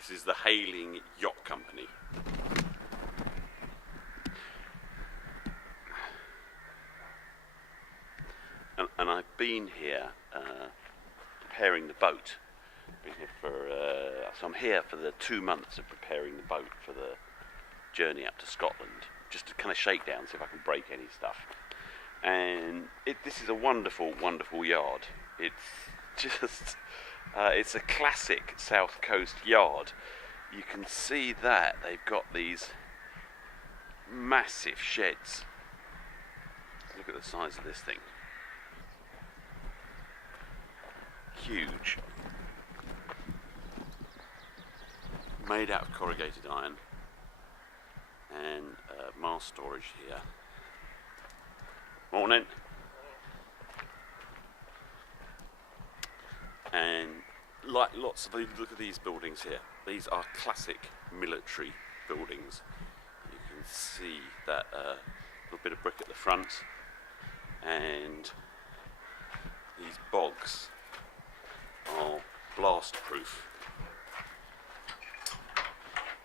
This is the Hailing Yacht Company. And I've been here preparing the boat. Been here for so I'm here for the 2 months of preparing the boat for the journey up to Scotland, just to kind of shake down, see if I can break any stuff. And this is a wonderful, wonderful yard. It's just it's a classic South Coast yard. You can see that they've got these massive sheds. Look at the size of this thing. Huge. Made out of corrugated iron. And mast storage here. Morning. And like lots of, look at these buildings here. These are classic military buildings. You can see that little bit of brick at the front, and these bogs are blast proof.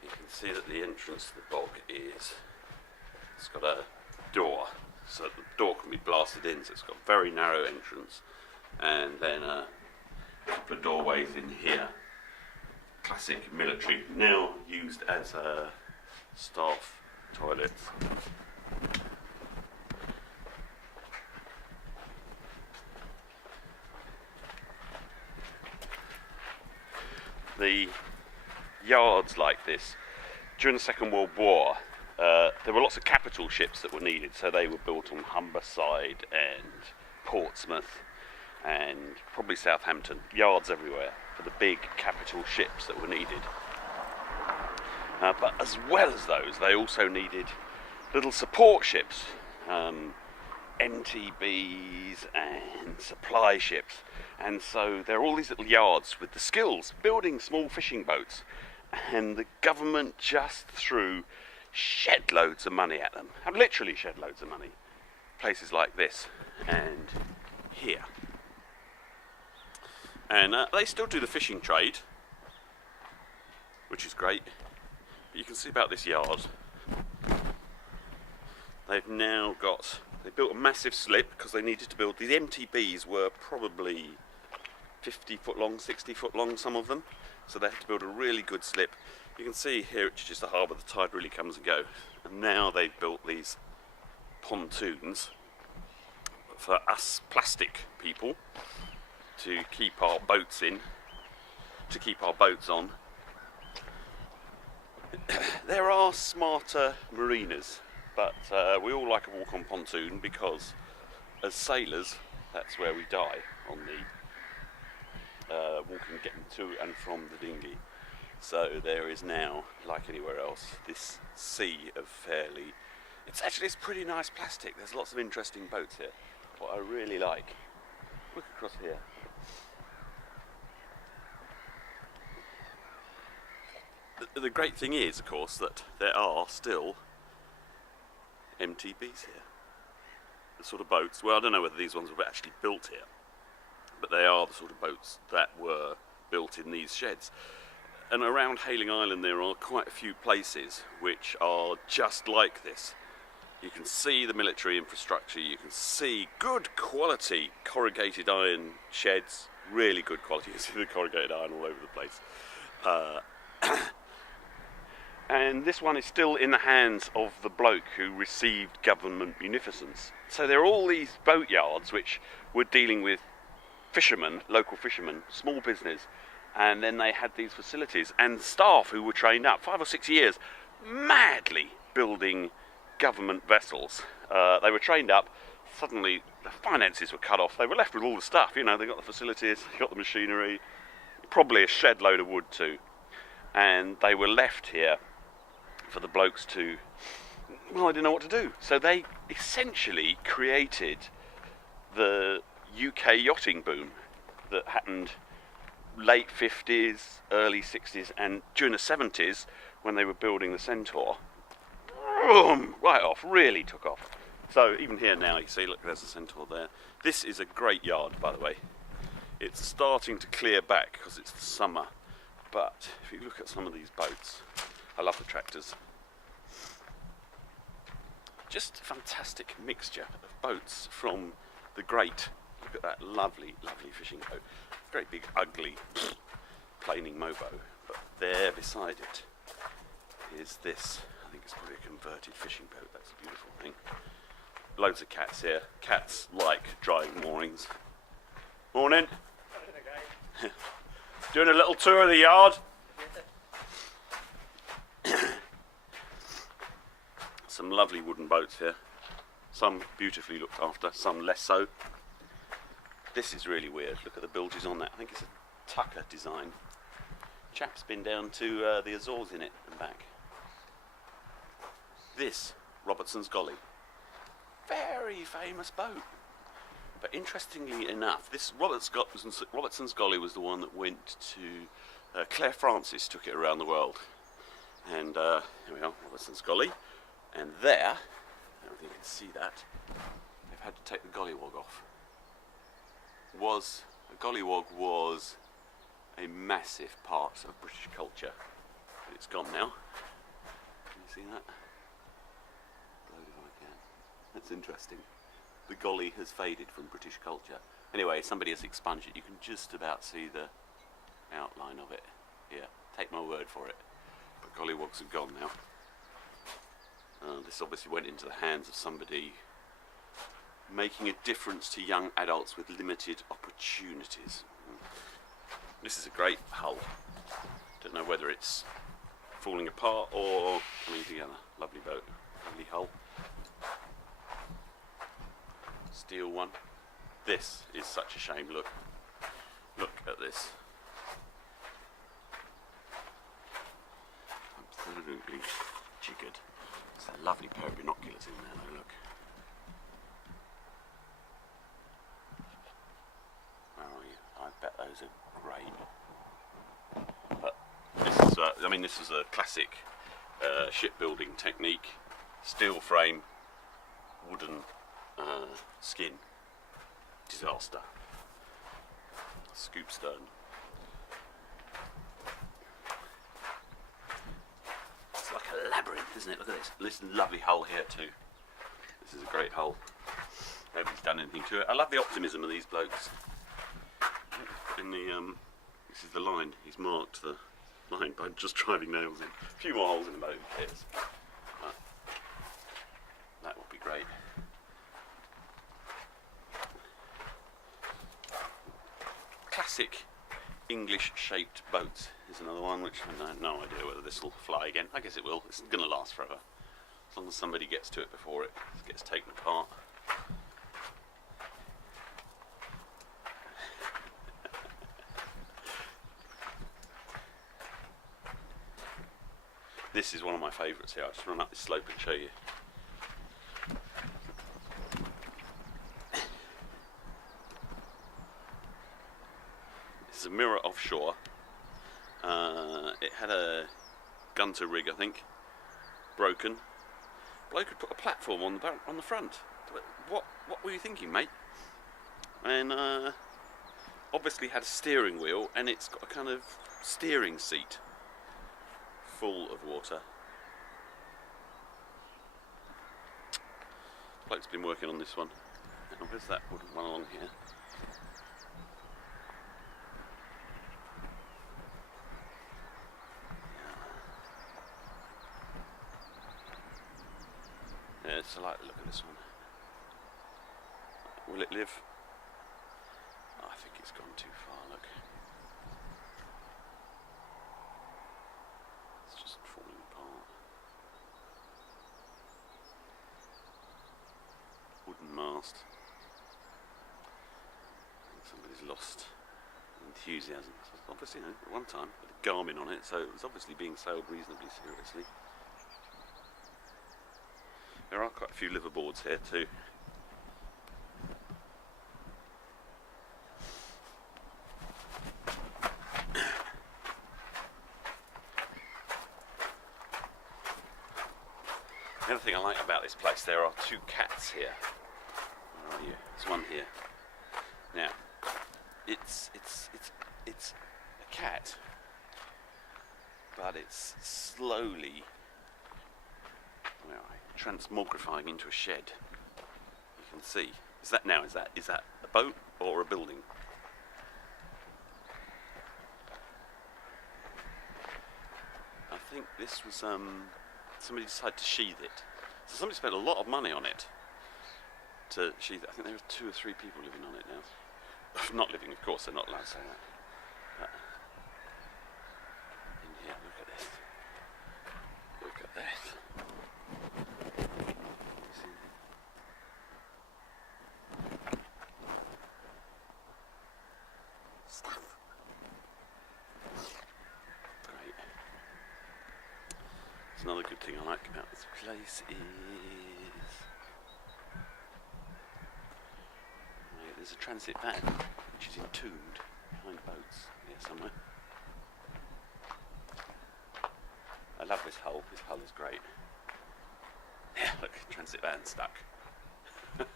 You can see that the entrance to the bog it's got a door, so the door can be blasted in, so it's got a very narrow entrance, and then a couple of doorways in here. Classic military, now used as staff toilets. The yards like this, during the Second World War, there were lots of capital ships that were needed, so they were built on Humberside and Portsmouth and probably Southampton. Yards everywhere for the big capital ships that were needed. But as well as those, they also needed little support ships, MTBs and supply ships. And so there are all these little yards with the skills, building small fishing boats. And the government just threw shed loads of money at them. And literally shed loads of money. Places like this and here. And they still do the fishing trade, which is great. But you can see about this yard. They've now got, they built a massive slip because they needed to build, the MTBs were probably 50 foot long, 60 foot long, some of them. So they had to build a really good slip. You can see here at Chichester Harbour the tide really comes and goes. And now they've built these pontoons for us plastic people to keep our boats in, to keep our boats on. There are smarter marinas, but we all like a walk on pontoon because as sailors, that's where we die, on the walking, getting to and from the dinghy. So there is now, like anywhere else, this sea of fairly, it's pretty nice plastic. There's lots of interesting boats here. What I really like, look across here. The great thing is, of course, that there are still MTBs here. The sort of boats, well, I don't know whether these ones were actually built here, but they are the sort of boats that were built in these sheds. And around Hailing Island there are quite a few places which are just like this. You can see the military infrastructure, you can see good quality corrugated iron sheds, really good quality. You can see the corrugated iron all over the place. And this one is still in the hands of the bloke who received government munificence. So there are all these boatyards which were dealing with fishermen, local fishermen, small business, and then they had these facilities and staff who were trained up 5 or 6 years, madly building government vessels. They were trained up, suddenly the finances were cut off, they were left with all the stuff, you know, they got the facilities, they got the machinery, probably a shed load of wood too, and they were left here for the blokes to, well, I didn't know what to do. So they essentially created the UK yachting boom that happened late 50s, early 60s, and during the 70s when they were building the Centaur, boom, right off, really took off. So even here now, you see, look, there's the Centaur there. This is a great yard, by the way. It's starting to clear back because it's the summer, But if you look at some of these boats, I love the tractors. Just a fantastic mixture of boats from the great. Look at that lovely, lovely fishing boat. Great big ugly planing mobo. But there beside it is this. I think it's probably a converted fishing boat. That's a beautiful thing. Loads of cats here. Cats like drying moorings. Morning. Doing a little tour of the yard. Some lovely wooden boats here. Some beautifully looked after, some less so. This is really weird. Look at the bilges on that. I think it's a Tucker design. Chap's been down to the Azores in it and back. This, Robertson's Golly. Very famous boat. But interestingly enough, this Robertson's Golly was the one that went to Claire Francis took it around the world. And here we are, Robertson's Golly. And there, I don't think you can see that, they've had to take the gollywog off. A gollywog was a massive part of British culture. But it's gone now. Can you see that? Load if I can. That's interesting. The golly has faded from British culture. Anyway, somebody has expunged it. You can just about see the outline of it here. Take my word for it. But gollywogs are gone now. This obviously went into the hands of somebody making a difference to young adults with limited opportunities. This is a great hull. Don't know whether it's falling apart or coming together. Lovely boat, lovely hull. Steel one. This is such a shame. Look at this. Absolutely jiggered. There's a lovely pair of binoculars in there though, look. Where are you? I bet those are great. But this is a classic shipbuilding technique. Steel frame, wooden skin. Disaster. Scoop stern. It's like a labyrinth, isn't it? Look at this. This lovely hull here too. This is a great hull. Nobody's done anything to it. I love the optimism of these blokes. In the this is the line. He's marked the line by just driving nails in. A few more holes in the boat, who cares? That would be great. Classic English shaped boat is another one, which I have no idea whether this will fly again. I guess it will. It's going to last forever, as long as somebody gets to it before it gets taken apart. This is one of my favourites here. I'll just run up this slope and show you. A mirror offshore. It had a gun to rig, I think, broken. Bloke had put a platform on the front. What were you thinking, mate? And obviously had a steering wheel, and it's got a kind of steering seat full of water. Bloke's been working on this one. And where's that wooden one along here? Yeah, it's a light look at this one. Will it live? Oh, I think it's gone too far, look. It's just falling apart. Wooden mast. I think somebody's lost enthusiasm. Obviously, at one time, with a Garmin on it, so it was obviously being sailed reasonably seriously. There are quite a few liverboards here too. The other thing I like about this place, there are two cats here. Where are you? There's one here. Now, it's a cat but it's slowly transmogrifying into a shed. You can see. Is that a boat or a building? I think this was somebody decided to sheathe it. So somebody spent a lot of money on it to sheathe it. I think there are 2 or 3 people living on it now. Not living, of course, they're not allowed to say that. But in here, look at this. Look at this. Stuff. Great. It's another good thing I like about this place is there's a transit van which is entombed behind boats here somewhere. I love this hull. This hull is great. Yeah, look, transit van stuck. But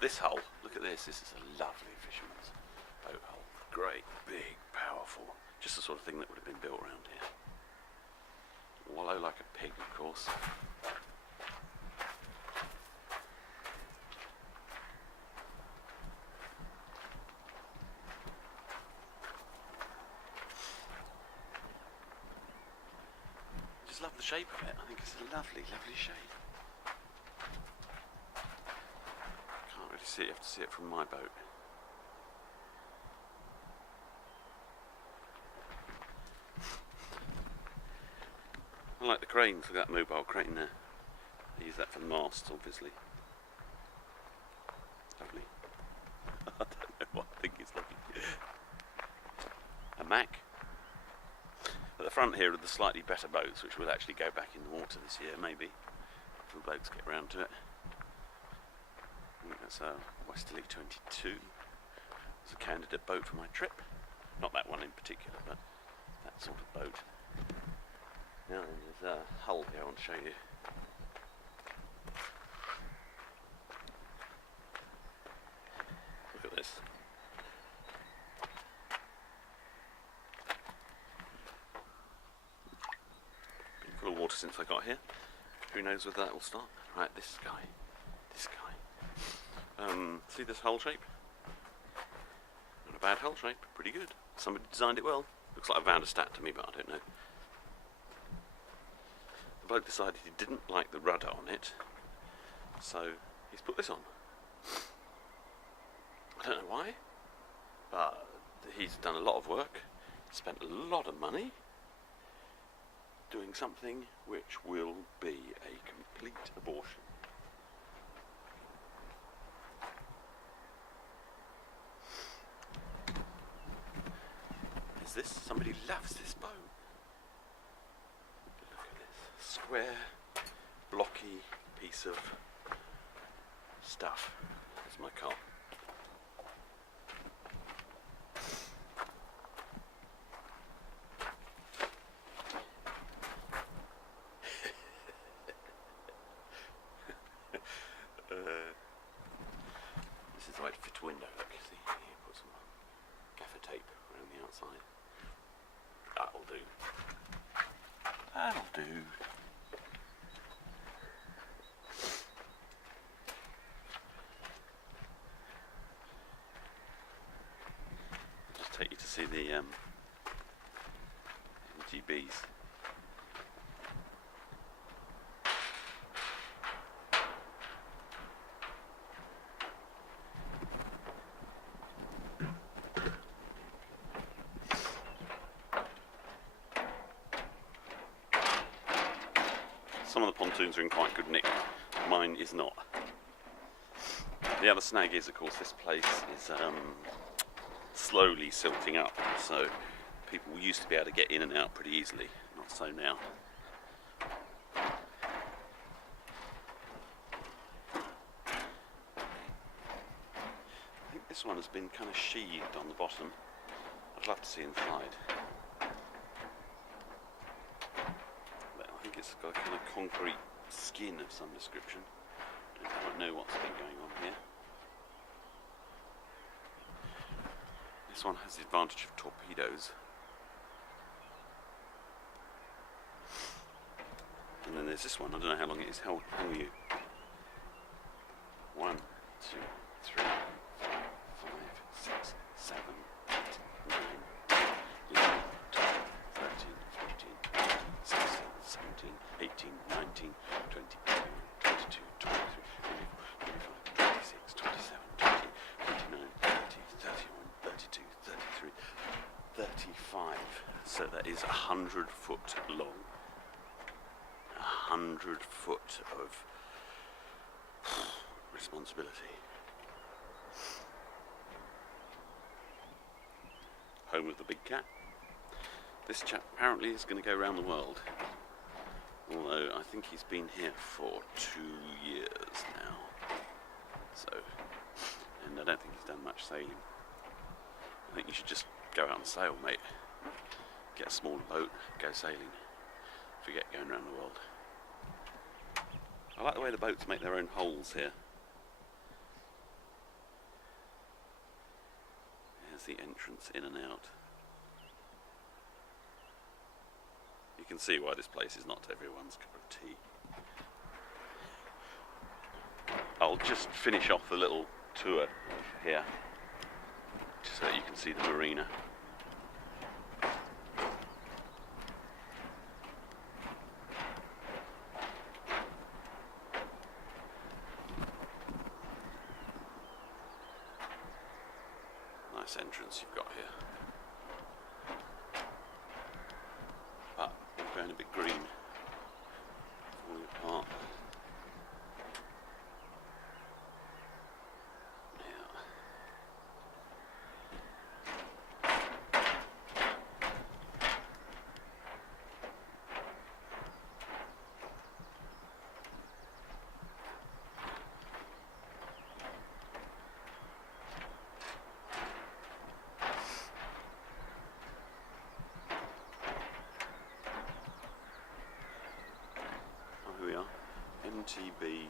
this hull, look at this. This is a lovely fisherman's boat hull. Great, big, powerful. Just the sort of thing that would have been built around here. Wallow like a pig, of course. I love the shape of it. I think it's a lovely, lovely shape. Can't really see it. You have to see it from my boat. I like the cranes. Look at that mobile crane there. I use that for the masts, obviously. Lovely. I don't know what I think it's lovely. A Mac. At the front here are the slightly better boats, which will actually go back in the water this year, maybe, if the boats get round to it. I think that's a Westerly 22. It's a candidate boat for my trip. Not that one in particular, but that sort of boat. Now then, there's a hull here I want to show you. Look at this. Full of water since I got here. Who knows whether that will start? Right, this guy. See this hull shape? Not a bad hull shape, pretty good. Somebody designed it well. Looks like a Van der Stat to me, but I don't know. The bloke decided he didn't like the rudder on it, so he's put this on. I don't know why, but he's done a lot of work, spent a lot of money, doing something which will be a complete abortion. Is this? Somebody loves this boat. Look at this square, blocky piece of stuff. There's my car. This is the way to fit a window, look, see, here, put some gaffer tape around the outside. That'll do. That'll do. I'll just take you to see the MGBs. Some of the pontoons are in quite good nick, mine is not. The other snag is, of course, this place is slowly silting up, so people used to be able to get in and out pretty easily, not so now. I think this one has been kind of sheathed on the bottom. I'd love to see inside. It's got a kind of concrete skin of some description. Don't quite know what's been going on here. This one has the advantage of torpedoes. And then there's this one, I don't know how long it is. How long are you? 1, 2, 3, 4, 5, 6, 7, 8, 9, 11, 12, 13, 14, 16, 17, 18, 19, 20, 22, 23, 24, 25, 26, 27, 28, 29, 30, 31, 32, 33, 35. So that is 100 foot long. 100 foot of responsibility. Home of the big cat. This chap apparently is going to go around the world. Although I think he's been here for 2 years now. So, and I don't think he's done much sailing. I think you should just go out and sail, mate. Get a small boat, go sailing. Forget going around the world. I like the way the boats make their own holes here. Here's the entrance in and out. You can see why this place is not everyone's cup of tea. I'll just finish off the little tour here, just so that you can see the marina. Nice entrance you've got here. But we're going a bit green, falling apart. MTB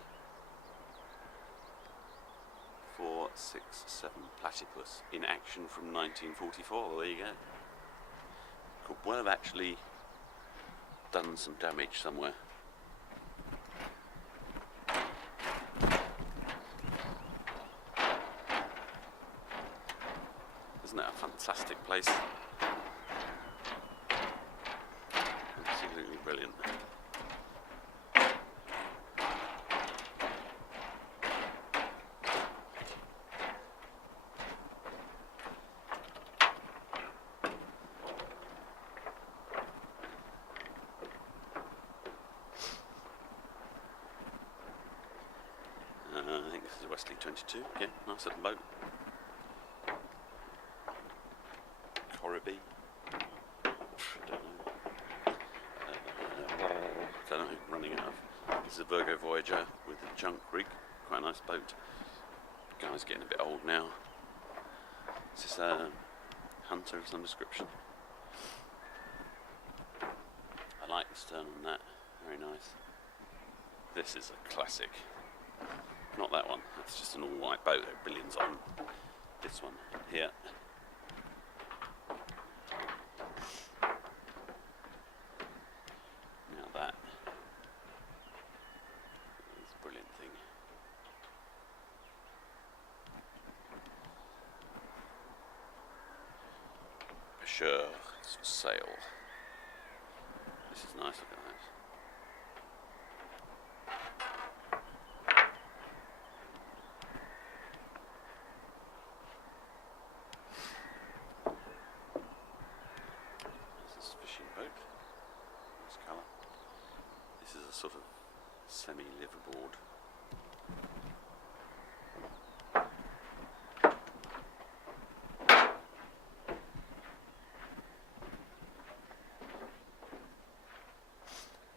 467 Platypus in action from 1944. Well, there you go. Could well have actually done some damage somewhere. Isn't it a fantastic place? Absolutely brilliant. I think this is a Wesley 22. Yeah, nice little boat. Corriby. Don't know, running out of. This is a Virgo Voyager with a junk rig. Quite a nice boat. Guy's getting a bit old now. Is this a Hunter of some description? I like the stern on that. Very nice. This is a classic. Not that one, that's just an all-white boat, there are billions on. This one here. Now that is a brilliant thing. Pêcheur, it's for sale. This is nice, look at that. This is a sort of semi-liveaboard.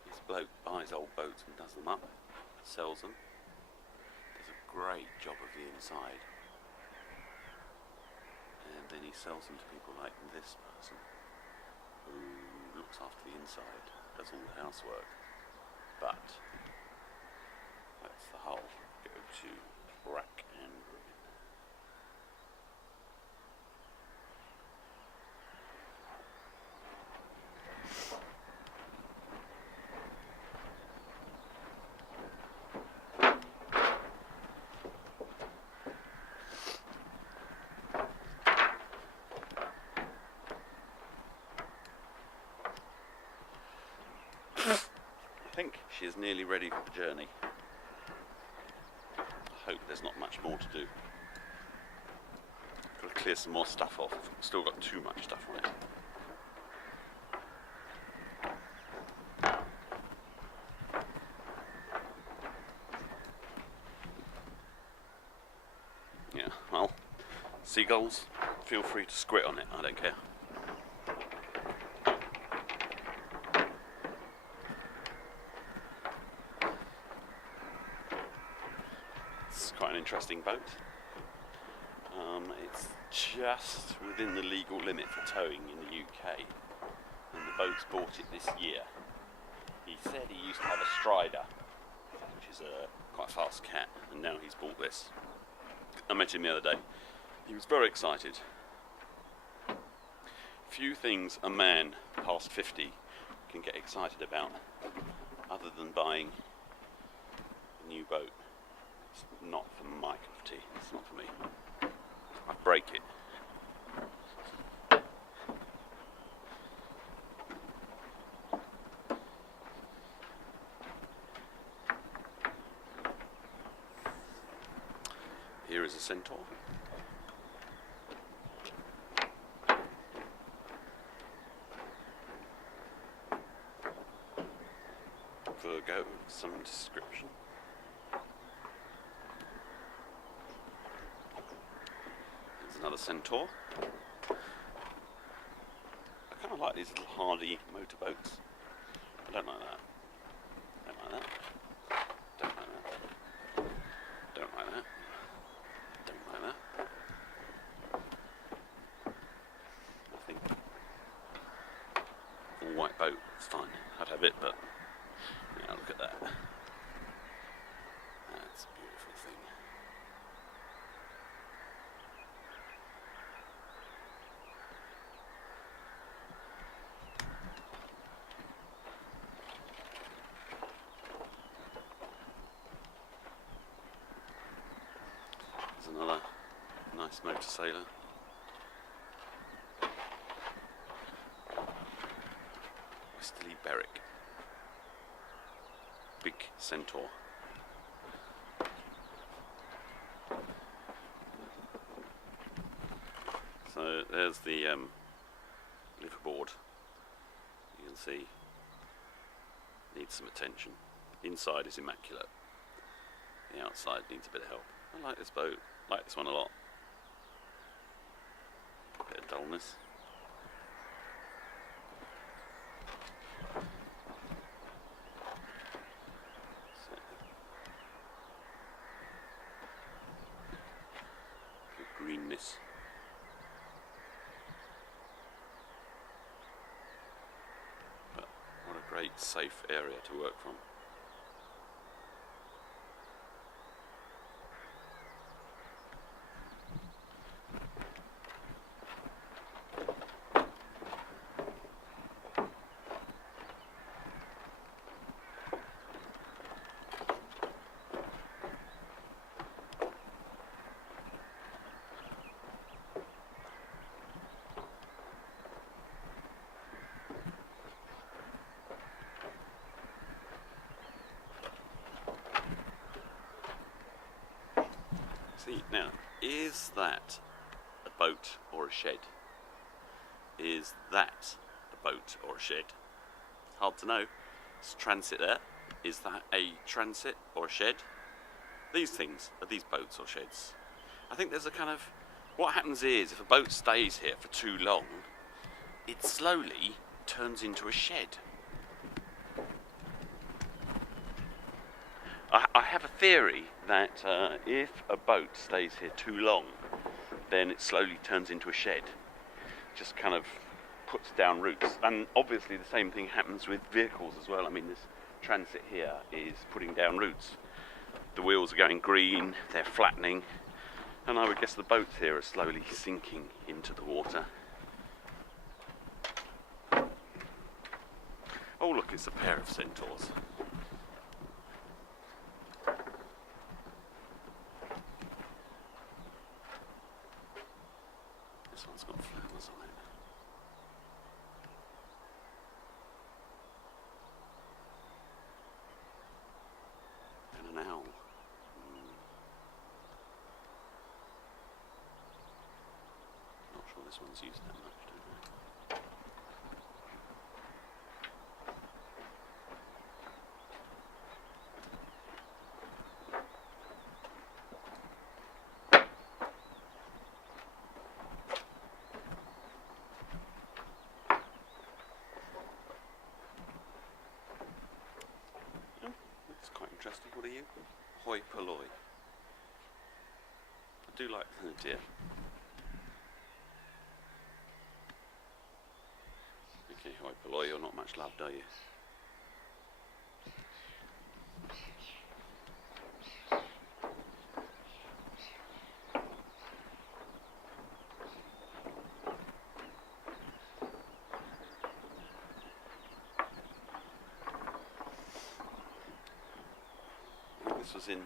This bloke buys old boats and does them up, sells them, does a great job of the inside, and then he sells them to people like this person who looks after the inside, does all the housework. But that's the hull. Go to rack and ruin. think she is nearly ready for the journey. I hope there's not much more to do. Got to clear some more stuff off. Still got too much stuff on it. Yeah, well, seagulls, feel free to squit on it, I don't care. It's quite an interesting boat. It's just within the legal limit for towing in the UK, and the boat's bought it this year. He said he used to have a Strider, which is a quite fast cat, and now he's bought this. I met him the other day. He was very excited. Few things a man past 50 can get excited about other than buying a new boat. It's not for my cup of tea. It's not for me. I'd break it. Here is a Centaur. Virgo, some description. There's another Centaur. I kind of like these little hardy motorboats. I don't like that. Don't like that. Don't like that. Don't like that. Don't like that. I think a white boat is fine. I'd have it, but yeah, look at that. That's a beautiful thing. There's another nice motor sailor. Westerly Berwick. Big Centaur. So there's the liveaboard. You can see needs some attention. Inside is immaculate. The outside needs a bit of help. I like this boat. I like this one a lot. Bit of dullness. Greenness. But what a great safe area to work from. See, now, is that a boat or a shed? Is that a boat or a shed? Hard to know. There's transit there. Is that a transit or a shed? These things, are these boats or sheds? I think there's a kind of... What happens is, if a boat stays here for too long, it slowly turns into a shed. I have a theory that if a boat stays here too long, then it slowly turns into a shed. Just kind of puts down roots. And obviously the same thing happens with vehicles as well. I mean, this transit here is putting down roots. The wheels are going green, they're flattening, and I would guess the boats here are slowly sinking into the water. Oh look, it's a pair of Centaurs. This one's got flowers on it. this one's used that much, don't they? Oh, that's quite interesting. What are you? Hoi polloi. I do like, oh dear. Okay, hoi polloi, you're not much loved, are you? This was in,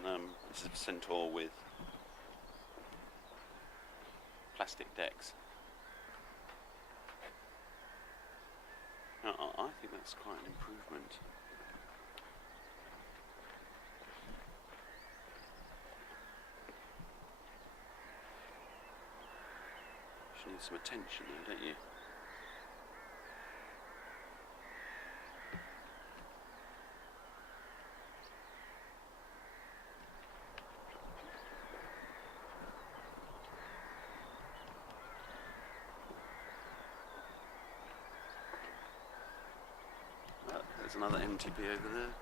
this is a Centaur with plastic decks. I think that's quite an improvement. You need some attention though, don't you? There's another MTB over there.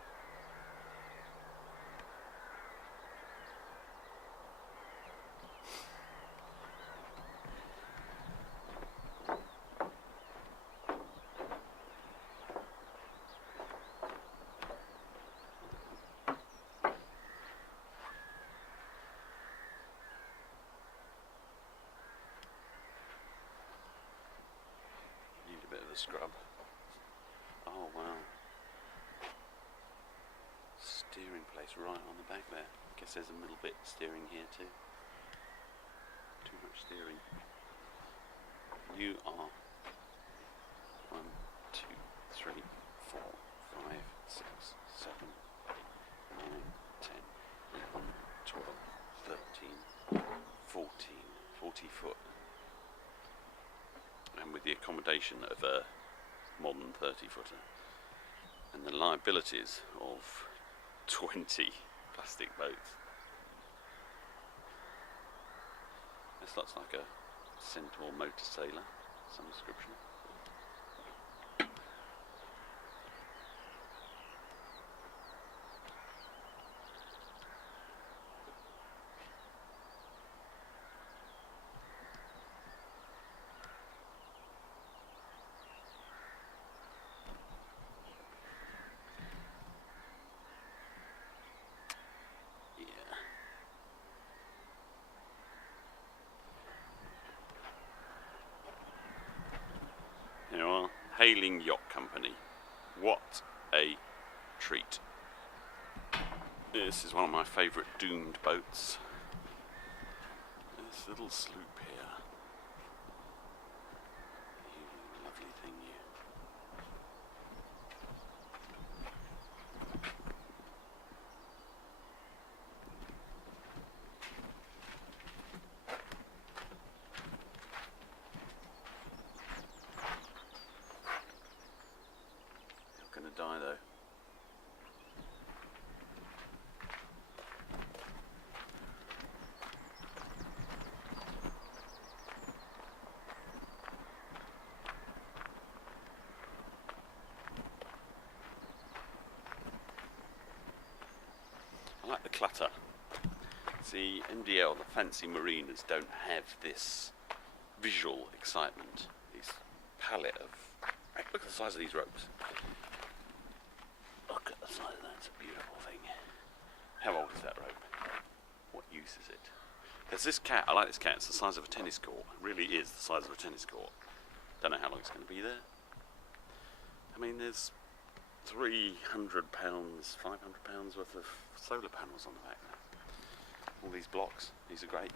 Need a bit of a scrub. Oh wow. Steering place right on the back there. I guess there's a middle bit steering here too. Too much steering. You are 1, 2, 3, 4, 5, 6, 7, 8, 9, 10, 11, 12, 13, 14, 40 foot. And with the accommodation of a modern 30 footer. And the liabilities of 20 plastic boats. This looks like a Centaur motor sailor, some description. Hailing Yacht Company. What a treat. This is one of my favourite doomed boats. This little sloop here. You lovely thing, you. Gonna die though. I like the clutter. See, MDL, the fancy mariners, don't have this visual excitement, this palette of... Look at the size of these ropes. Look at the size of that, it's a beautiful thing. How old is that rope? What use is it? There's this cat, I like this cat, it's the size of a tennis court. It really is the size of a tennis court. Don't know how long it's going to be there. I mean, there's £300, £500 worth of solar panels on the back now. All these blocks, these are great.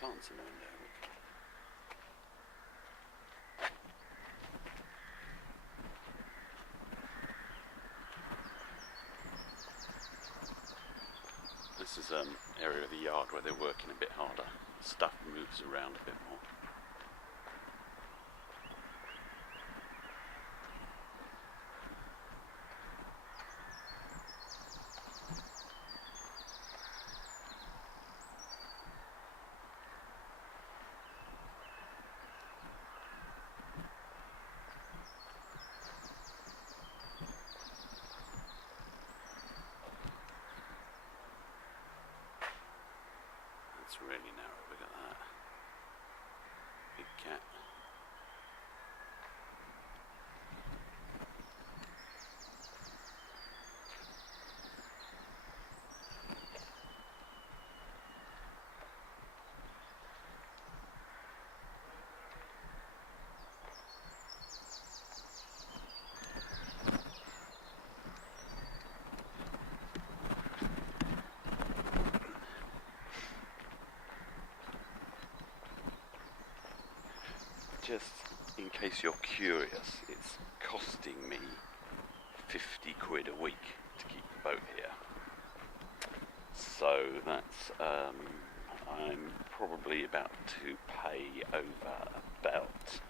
plants in the window. This is an area of the yard where they're working a bit harder. Stuff moves around a bit more. It's really narrow, look at that. Big cat. Just in case you're curious, it's costing me 50 quid a week to keep the boat here. So that's, I'm probably about to pay over about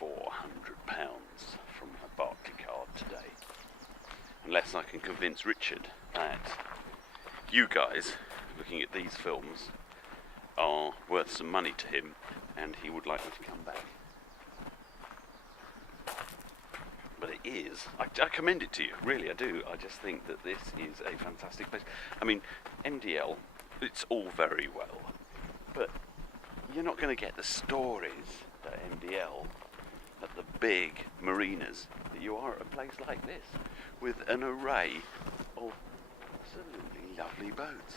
£400 from my Barclay card today. Unless I can convince Richard that you guys, looking at these films, are worth some money to him and he would like me to come back. But it is. I commend it to you, really I do. I just think that this is a fantastic place. I mean, MDL, it's all very well, but you're not going to get the stories at MDL, at the big marinas, that you are at a place like this, with an array of absolutely lovely boats.